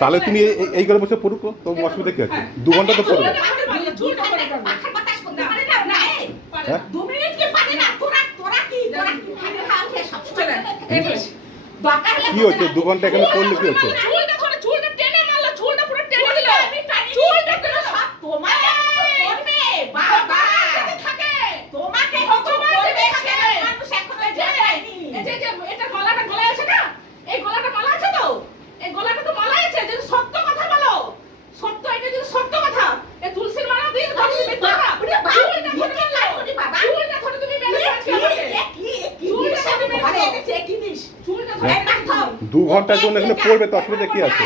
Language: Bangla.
তাহলে তুমি এই ঘরে বসে পড়ুক, তো অসুবিধা কি আছে? 2 ঘন্টা তো পড়বে। কি হচ্ছে 2 ঘন্টা এখানে পড়লে কি হচ্ছে? দু ঘন্টার জন্য এখানে পড়বে, তো অসুবিধা কি আছে?